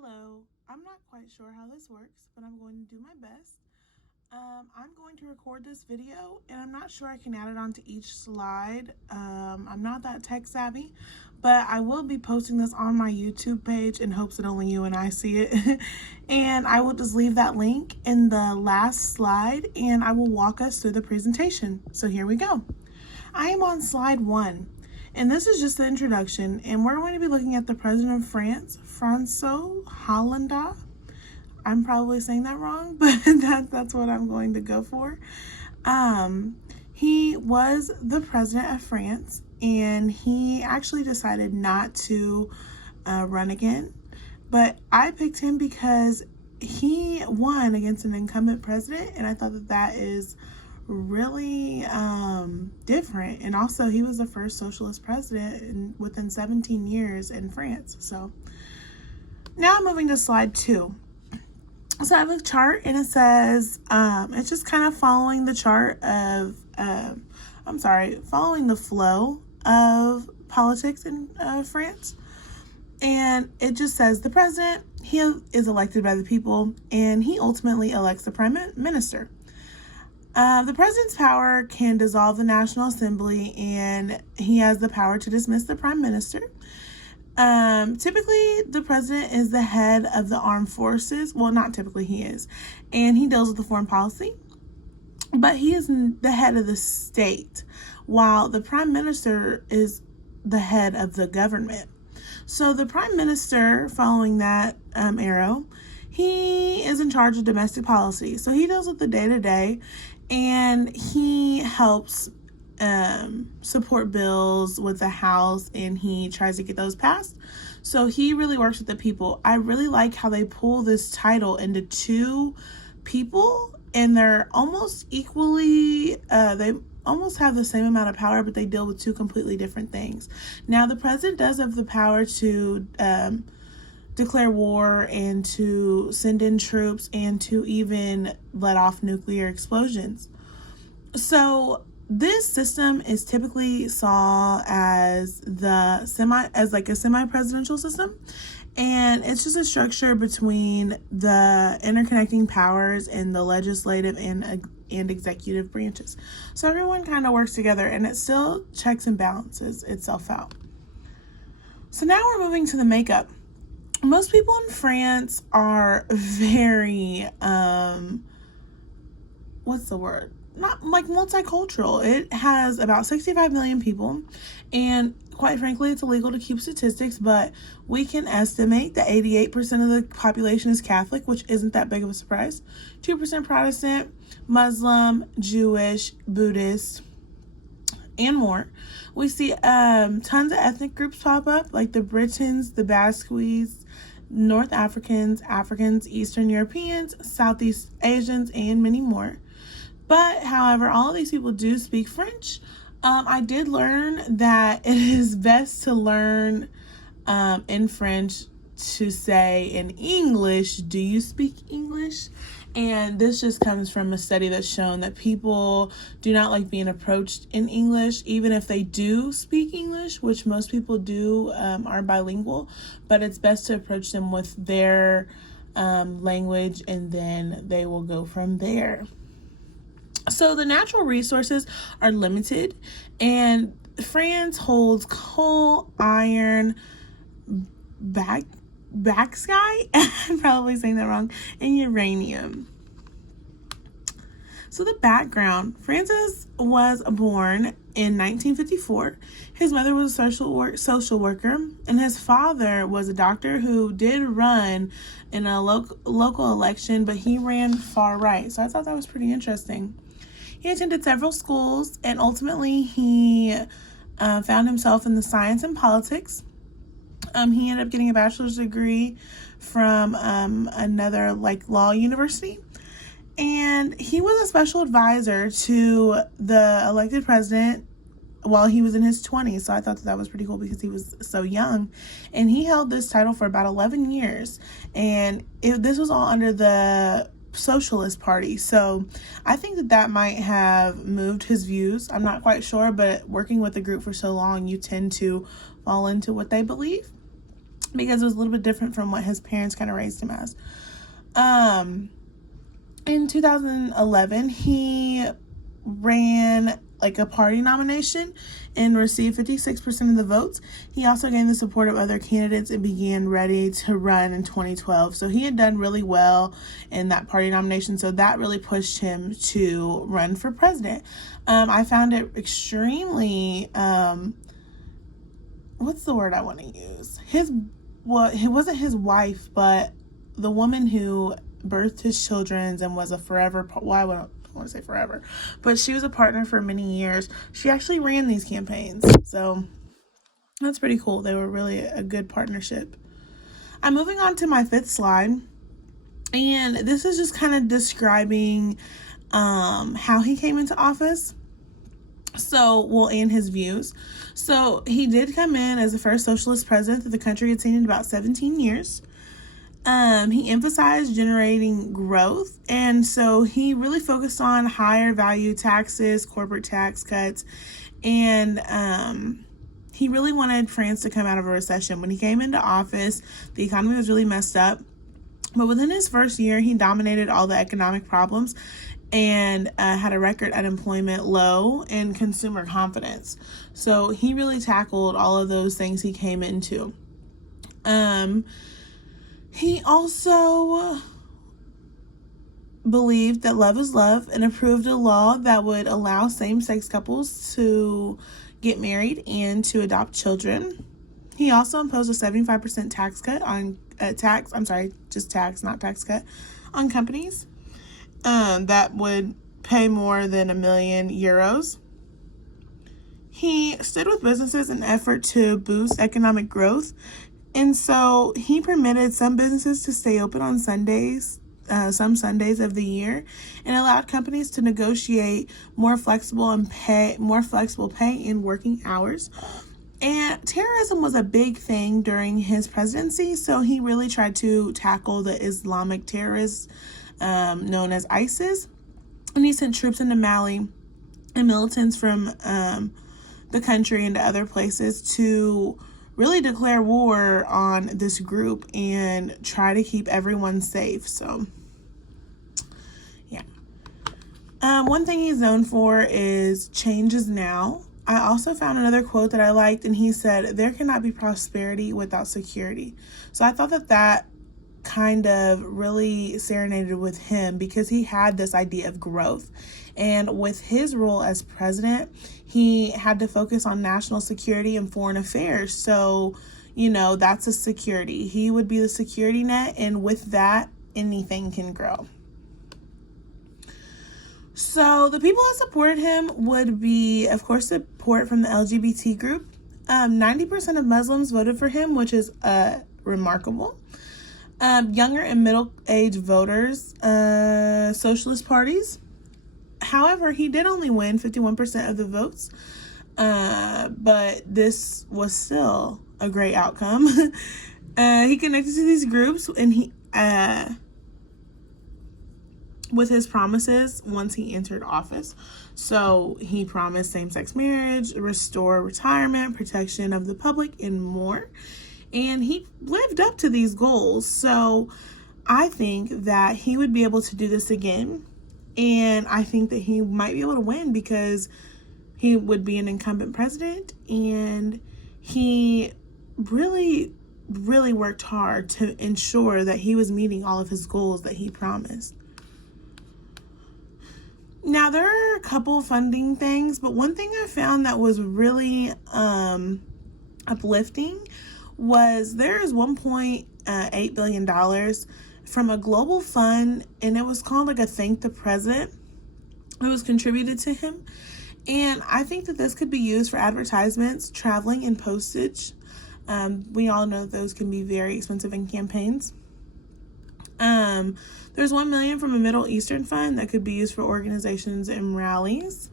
Hello, I'm not quite sure how this works, but I'm going to do my best. I'm going to record this video, and I'm not sure I can add it onto each slide. I'm not that tech savvy, but I will be posting this on my YouTube page in hopes that only you and I see it. And I will just leave that link in the last slide, and I will walk us through the presentation. So here we go. I am on slide 1. And this is just the introduction, and we're going to be looking at the President of France, François Hollande. I'm probably saying that wrong, but that's what I'm going to go for. He was the President of France, and he actually decided not to run again. But I picked him because he won against an incumbent president, and I thought that is really different. And also, he was the first socialist president within 17 years in France. So now I'm moving to slide 2. So I have a chart, and it says it's just kind of following the chart of following the flow of politics in France. And it just says the president, he is elected by the people, and he ultimately elects the prime minister. The president's power can dissolve the National Assembly, and he has the power to dismiss the prime minister. Typically, the president is the head of the armed forces. Well, not typically, he is. And he deals with the foreign policy. But he is the head of the state, while the prime minister is the head of the government. So the prime minister, following that arrow, he is in charge of domestic policy. So he deals with the day-to-day, and he helps support bills with the House, and he tries to get those passed. So he really works with the people. I really like how they pull this title into two people, and they're almost equally, they almost have the same amount of power, but they deal with two completely different things. Now, the president does have the power to declare war and to send in troops and to even let off nuclear explosions. So this system is typically saw as a semi-presidential system, and it's just a structure between the interconnecting powers in the legislative and executive branches. So everyone kind of works together, and it still checks and balances itself out. So now we're moving to the makeup. Most people in France are very, not like multicultural. It has about 65 million people, and quite frankly, it's illegal to keep statistics, but we can estimate that 88% of the population is Catholic, which isn't that big of a surprise. 2% Protestant, Muslim, Jewish, Buddhist, and more. We see tons of ethnic groups pop up, like the Britons, the Basques, North Africans, Eastern Europeans, Southeast Asians, and many more. But, however, all of these people do speak French. I did learn that it is best to learn in French to say in English, do you speak English? And this just comes from a study that's shown that people do not like being approached in English, even if they do speak English, which most people do, are bilingual, but it's best to approach them with their language, and then they will go from there. So the natural resources are limited, and France holds coal, iron, bauxite, I'm probably saying that wrong, and uranium. So the background: Francis was born in 1954. His mother was a social worker, and his father was a doctor who did run in a local election, but he ran far right. So I thought that was pretty interesting. He attended several schools, and ultimately he found himself in the science and politics. He ended up getting a bachelor's degree from another law university, and he was a special advisor to the elected president while he was in his 20s. So I thought that was pretty cool because he was so young, and he held this title for about 11 years, and this was all under the Socialist Party. So I think that might have moved his views. I'm not quite sure, but working with a group for so long, you tend to fall into what they believe. because it was a little bit different from what his parents kind of raised him as. In 2011, he ran like a party nomination and received 56% of the votes. He also gained the support of other candidates and began ready to run in 2012. So he had done really well in that party nomination. So that really pushed him to run for president. I found it extremely, what's the word I want to use? It wasn't his wife, but the woman who birthed his children and was a forever, well, I don't want to say forever, but she was a partner for many years. She actually ran these campaigns. So that's pretty cool. They were really a good partnership. I'm moving on to my 5th slide. And this is just kind of describing how he came into office. And his views. So he did come in as the first socialist president that the country had seen in about 17 years. He emphasized generating growth, and so he really focused on higher value taxes, corporate tax cuts, and he really wanted France to come out of a recession. When he came into office, the economy was really messed up, but within his first year, he dominated all the economic problems and had a record unemployment low and consumer confidence. So he really tackled all of those things he came into. He also believed that love is love and approved a law that would allow same-sex couples to get married and to adopt children. He also imposed a 75% tax cut on on companies that would pay more than €1 million. He stood with businesses in an effort to boost economic growth. And so he permitted some businesses to stay open on Sundays, some Sundays of the year, and allowed companies to negotiate more flexible pay and working hours. And terrorism was a big thing during his presidency, so he really tried to tackle the Islamic terrorists known as ISIS. And he sent troops into Mali and militants from the country into other places to really declare war on this group and try to keep everyone safe. So, yeah. One thing he's known for is change is now. I also found another quote that I liked, and he said, "There cannot be prosperity without security." So I thought that kind of really serenaded with him because he had this idea of growth. And with his role as president, he had to focus on national security and foreign affairs. So, that's a security. He would be the security net, and with that, anything can grow. So the people that supported him would be, of course, support from the LGBT group. 90% of Muslims voted for him, which is remarkable. Younger and middle-aged voters, socialist parties. However, he did only win 51% of the votes, but this was still a great outcome. He connected to these groups, and he with his promises once he entered office. So he promised same-sex marriage, restore retirement, protection of the public, and more. And he lived up to these goals. So I think that he would be able to do this again. And I think that he might be able to win because he would be an incumbent president. And he really, really worked hard to ensure that he was meeting all of his goals that he promised. Now, there are a couple funding things, but one thing I found that was really uplifting was there is $1.8 billion from a global fund, and it was called like a Thank the President. It was contributed to him, and I think that this could be used for advertisements, traveling, and postage. We all know those can be very expensive in campaigns. There's $1 million from a Middle Eastern fund that could be used for organizations and rallies.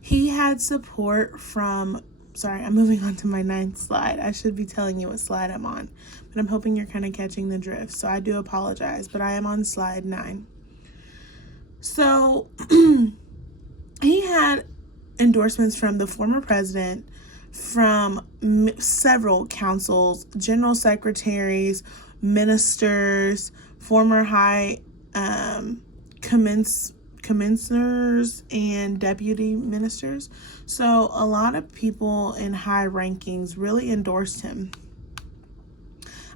He had support from, I'm moving on to my 9th slide. I should be telling you what slide I'm on, but I'm hoping you're kind of catching the drift. So I do apologize, but I am on slide 9. So he had endorsements from the former president, from several councils, general secretaries, ministers, former high commissioners, and deputy ministers. So a lot of people in high rankings really endorsed him.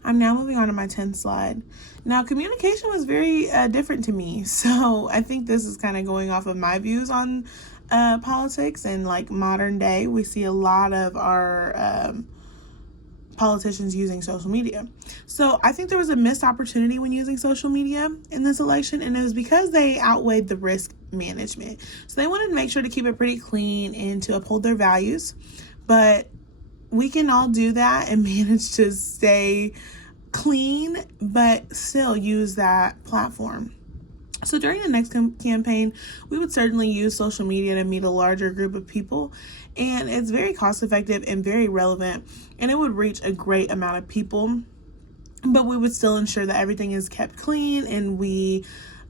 I'm now moving on to my 10th slide. Now, communication was very different to me. So I think this is kind of going off of my views on politics, and like modern day, we see a lot of our politicians using social media. So I think there was a missed opportunity when using social media in this election, and it was because they outweighed the risk management. So they wanted to make sure to keep it pretty clean and to uphold their values. But we can all do that and manage to stay clean, but still use that platform. So during the next campaign, we would certainly use social media to meet a larger group of people. And it's very cost effective and very relevant. And it would reach a great amount of people. But we would still ensure that everything is kept clean, and we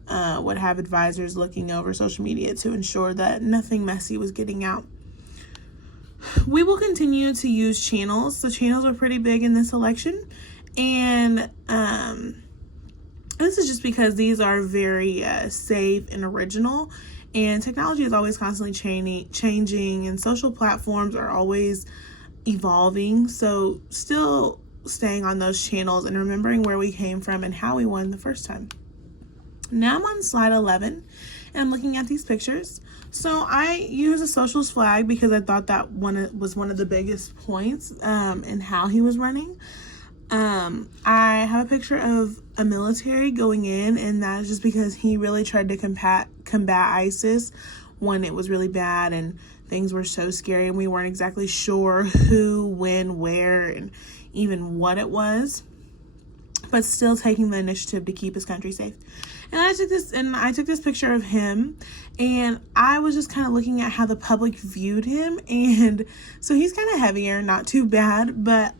would have advisors looking over social media to ensure that nothing messy was getting out. We will continue to use channels. The channels are pretty big in this election. And this is just because these are very safe and original. And technology is always constantly changing, and social platforms are always evolving. So still staying on those channels and remembering where we came from and how we won the first time. Now I'm on slide 11, and I'm looking at these pictures. So I use a socialist flag because I thought that was one of the biggest points in how he was running. I have a picture of a military going in, and that is just because he really tried to combat ISIS when it was really bad and things were so scary and we weren't exactly sure who, when, where, and even what it was, but still taking the initiative to keep his country safe. And I took this picture of him, and I was just kind of looking at how the public viewed him. And so he's kind of heavier, not too bad, but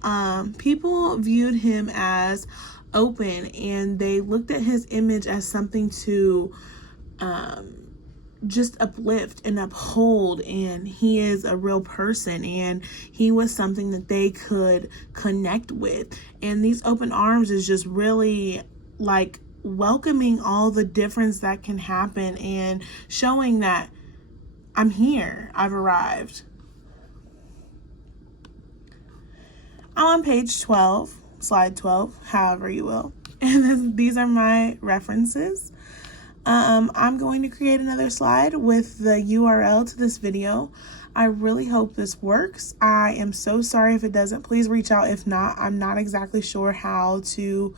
people viewed him as open, and they looked at his image as something to just uplift and uphold. And he is a real person, and he was something that they could connect with. And these open arms is just really like welcoming all the difference that can happen and showing that I'm here, I've arrived. I'm on page 12, slide 12, however you will. And these are my references. I'm going to create another slide with the URL to this video. I really hope this works. I am so sorry if it doesn't. Please reach out. If not, I'm not exactly sure how to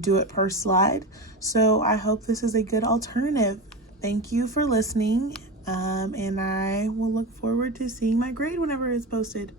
do it per slide. So I hope this is a good alternative. Thank you for listening. And I will look forward to seeing my grade whenever it's posted.